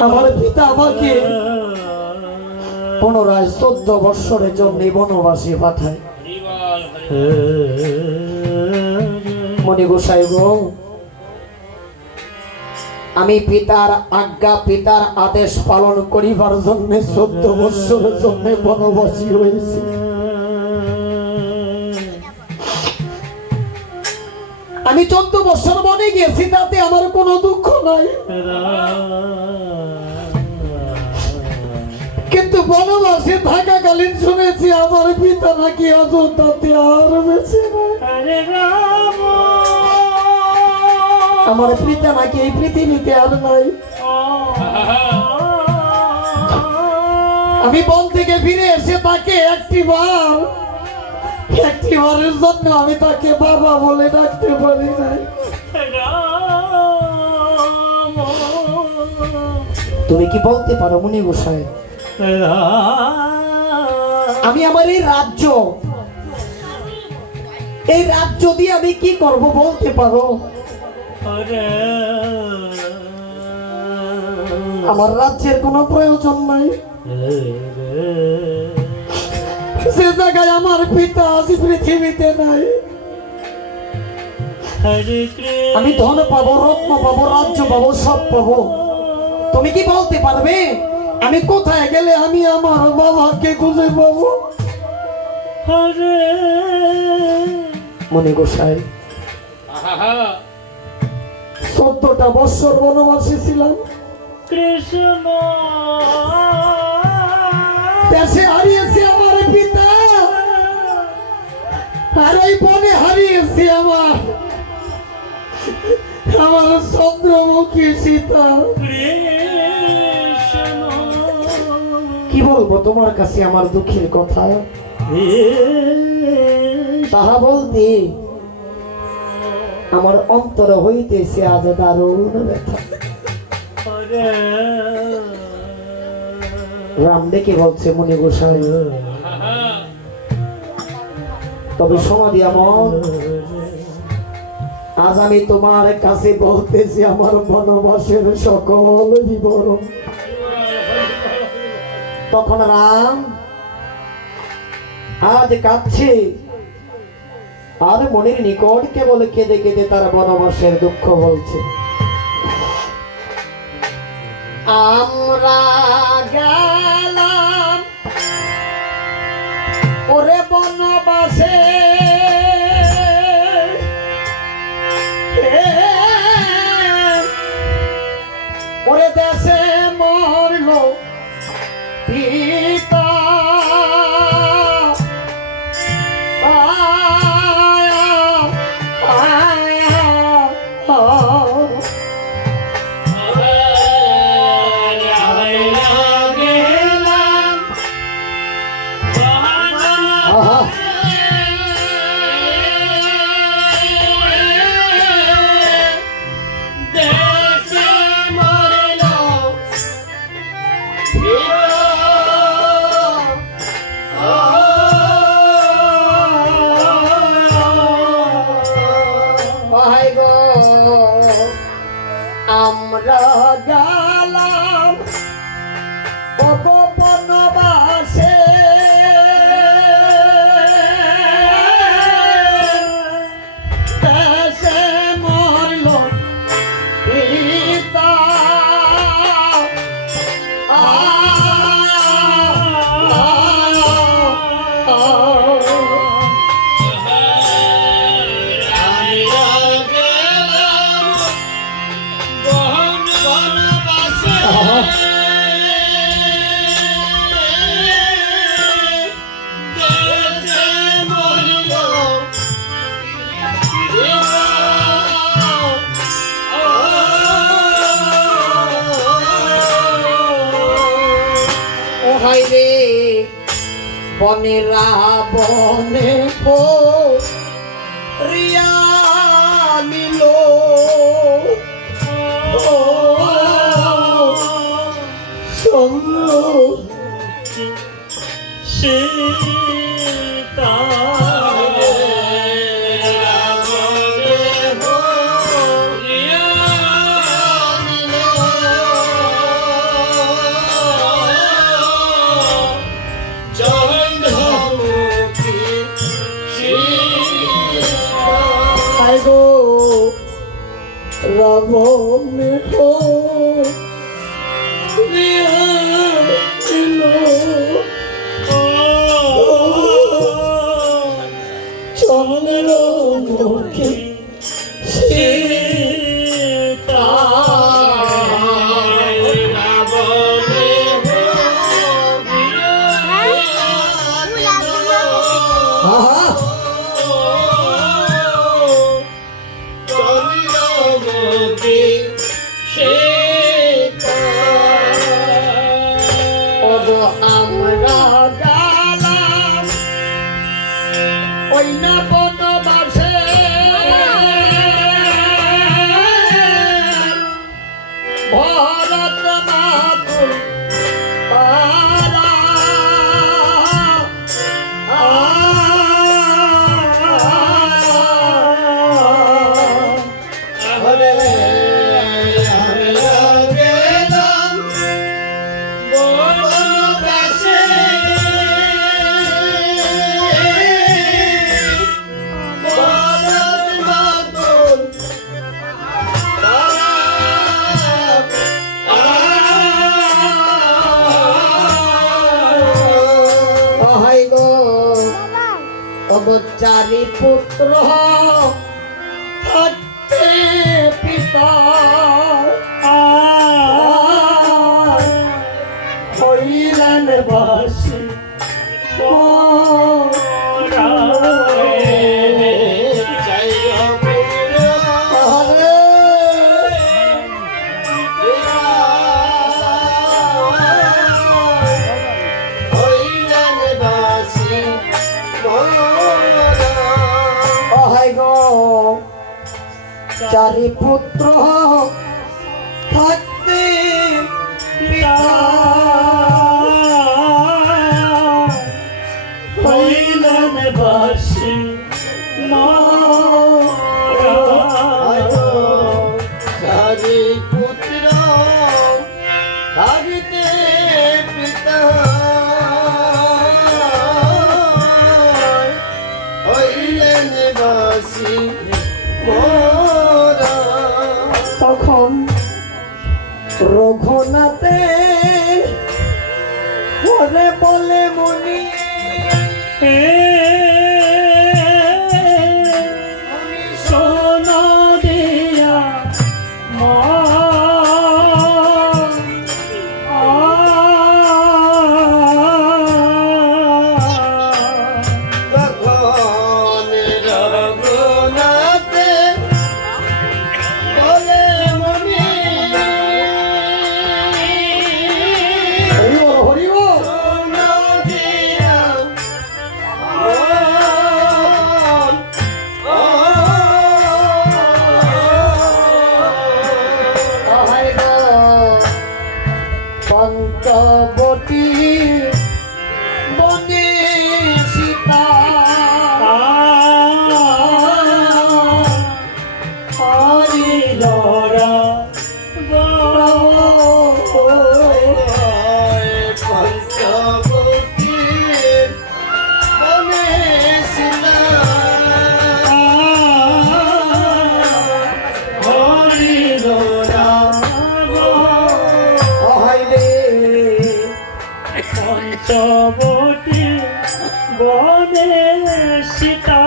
আমার পিতা আমাকে পুনরায় চোদ্দ বৎসরের জন্য বনবাসী পাঠায়। মণি গোসাই আমি পিতার আজ্ঞা, পিতার আদেশ পালন করিবার জন্য চোদ্দ বৎসরের জন্য বনবাসী হয়েছি আমি চোদ্দ বছর বনে গেছি তাতে আমার কোনো দুঃখ নাই। কিন্তু বনবাসে থাকাকালীন শুনেছি আমার পিতা নাকি অযোধ্যাতে আর বেঁচে আমার পিতা নাকি এই পৃথিবীতে আর নাই। আমি বন থেকে ফিরে এসে তাকে একটি বার একটি বারের জন্য আমি তাকে বাবা বলে ডাকতে পারি নাই। তুমি কি বলতে পারো মুনি গোসাই আমি আমার এই রাজ্য এই রাজ্য দিয়ে আমি কি করব বলতে পারো? আমার রাজ্যের কোনো প্রয়োজন নাই। সে জায়গায় আমার পিতা আজ পৃথিবীতে নাই। আমি ধন পাবো রত্ন পাবো রাজ্য পাবো সব পাবো। তুমি কি বলতে পারবে? আমি কোথায় গেলে আমি আমার বাবাকে খুঁজে পাবো? মনে গোসাই চোদ্দটা বৎসর বনবাসী ছিলাম। কৃষ্ণ। দেশে হারিয়েছি আমার পিতা। আর এই বনে হারিয়েছি আমার। আমার চন্দ্রমুখী সীতা। বলব তোমার কাছে আমার দুঃখের কথা? তাহা বলতে, আমার অন্তর হইতেছে আজ দারুণ ব্যথা। রাম ডেকে বলছে, মনে গোসাই, তবে সমাধি আমার আজ আমি তোমার কাছে বলতেছি আমার বনবাসের সকল বিবরণ। তখন রাম আজ কাঁদছে আর মনের নিকট কেবল কেঁদে কেঁদে তার বনবাসের দুঃখ বলছে। আমরা গেলাম ওরে বনবাসে। ওরে দেশে মরল পিতা আমরা হাই রে। বনে পো রিয়া নিল। ও চন্দ্র মুখে pineapple. অবচারী পুত্র থাকতে পিতা। চারি পুত্র থাকতে হইলেন বাসী চারি পুত্র থাকতে পিতা হইলেন তখন বলে পঞ্চবতী বনে সীতা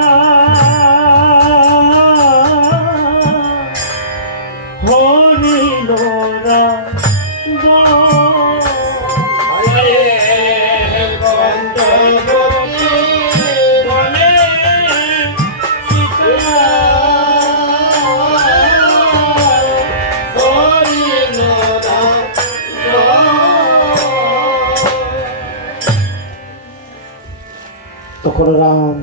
তখন রাম